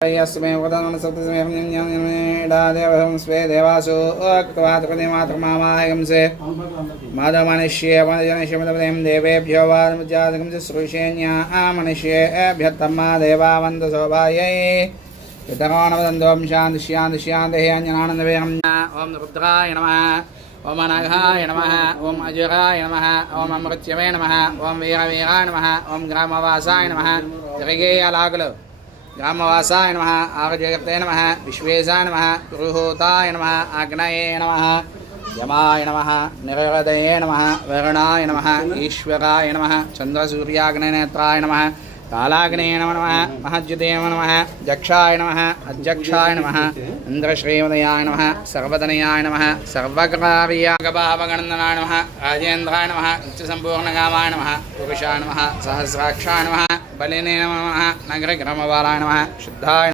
यस्मै वदनं सप्तसमेडादेवं स्वे देवासु अक्तवातपतिमातृमामायं से माधवमनुष्ये वनजनश्यमदपदें देवेभ्यो वादमुज्जातकं च श्रुषेण्या मनुष्येभ्यत्तम्मा देवा वन्दसौभायै यतकोणवदन्तों शान्ति शान्ति शान्तिः अञ्जनानन्दवेगं ॐ रुद्राय नमः ओम अनघाय नमः ओम अजराय नमः ओम अमृत्यवे नमः ओम वीरवीराय नमः ओम ग्रामवासाय नमः जगेयालागलो ग्रामवासाय नमः आगजगते नमः विश्वेशाय नमः पुरुहूताय नमः आग्नये नमः यमाय नमः निरगदये नमः वरुणाय नमः ईश्वराय नमः चन्द्रसूर्याग्निनेत्राय नमः कालाग्नेय नमः महज्जुते नमः जक्षाय नमः अध्यक्षाय नमः इन्द्रश्रीमदयाय नमः सर्वतनयाय नमः सर्वकार्यागभावगणनाय नमः राजेन्द्राय नमः नित्यसम्पूर्णकामाय नमः पुरुषाय नमः सहस्राक्षाय नमः बलिने नमः नगरग्रामबालाय नमः शुद्धाय